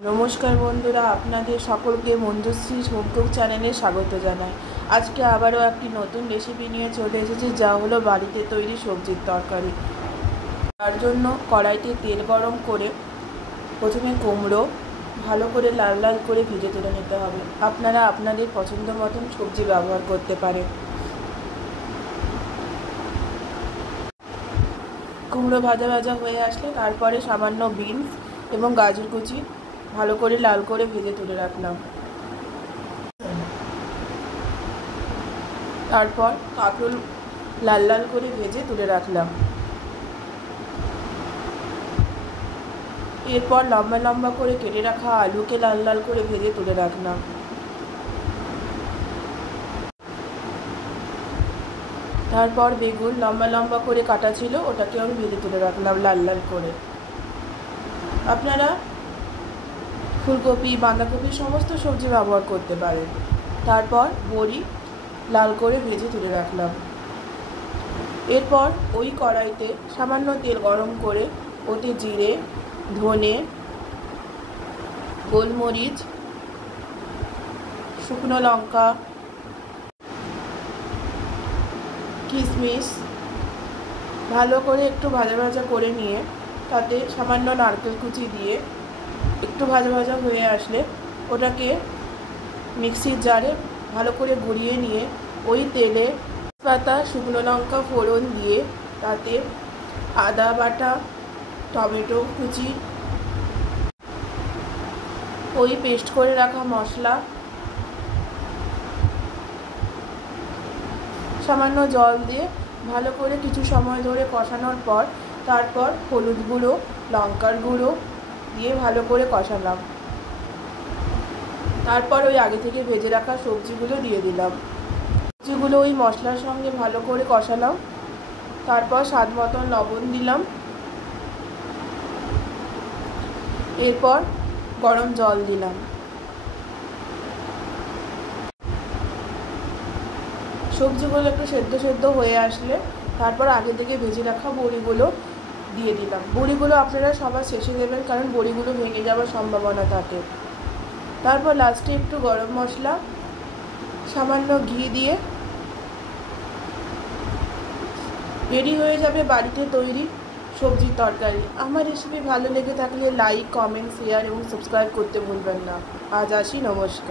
নমস্কার বন্ধুরা, আপনাদের সকলকে মঞ্জুশ্রী হোমকুক চ্যানেলে স্বাগত জানাই। আজকে আবারও একটি নতুন রেসিপি নিয়ে চলে এসেছি, যা হলো বাড়িতে তৈরি সবজির তরকারি। তার জন্য কড়াইতে তেল গরম করে প্রথমে কুমড়ো ভালো করে লাল লাল করে ভেজে তুলে নিতে হবে। আপনারা আপনাদের পছন্দ মতন সবজি ব্যবহার করতে পারেন। কুমড়ো ভাজা ভাজা হয়ে আসলে তারপরে সামান্য বিনস এবং গাজর কুচি ভালো করে লাল করে ভেজে তুলে রাখলাম। তারপর কাঁকরোল লাল লাল করে ভেজে তুলে রাখলাম। এরপর লম্বা লম্বা করে কেটে রাখা আলুকে লাল লাল করে ভেজে তুলে রাখলাম। তারপর বেগুন লম্বা লম্বা করে কাটা ছিল, ওটাকেও আমি ভেজে তুলে রাখলাম লাল লাল করে। আপনারা ফুলকপি, বাঁধাকপি সমস্ত সবজি ব্যবহার করতে পারেন। তারপর বড়ি লাল করে ভেজে তুলে রাখলাম। এরপর ওই কড়াইতে সামান্য তেল গরম করে ওতে জিরে, ধনে, গোলমরিচ, শুকনো লঙ্কা, কিশমিশ ভালো করে একটু ভাজা ভাজা করে নিয়ে তাতে সামান্য নারকেল কুচি দিয়ে একটু ভাজা ভাজা হয়ে আসলে ওটাকে মিক্সির জারে ভালো করে গুঁড়িয়ে নিয়ে ওই তেলে তেজপাতা, শুকনো লঙ্কা ফোড়ন দিয়ে তাতে আদা বাটা, টমেটো কুচি, ওই পেস্ট করে রাখা মশলা, সামান্য জল দিয়ে ভালো করে কিছু সময় ধরে কষানোর পর তারপর হলুদ গুঁড়ো, লঙ্কার গুঁড়ো দিয়ে ভালো করে কষালাম। তারপর ওই আগে থেকে ভেজে রাখা সবজিগুলো দিয়ে দিলাম। সবজিগুলো ওই মশলার সঙ্গে ভালো করে কষালাম। তারপর স্বাদ মতন লবণ দিলাম। এরপর গরম জল দিলাম। সবজিগুলো একটু সেদ্ধ সেদ্ধ হয়ে আসলে তারপর আগে থেকে ভেজে রাখা বড়িগুলো দিয়ে দিলাম। বড়িগুলো আপনারা সবার শেষে দেবেন, কারণ বড়িগুলো ভেঙে যাওয়ার সম্ভাবনা থাকে। তারপর লাস্টে একটু গরম মশলা, সামান্য ঘি দিয়ে রেডি হয়ে যাবে বাড়িতে তৈরি সবজির তরকারি। আমার রেসিপি ভালো লেগে থাকলে লাইক, কমেন্ট, শেয়ার এবং সাবস্ক্রাইব করতে ভুলবেন না। আজ আসি, নমস্কার।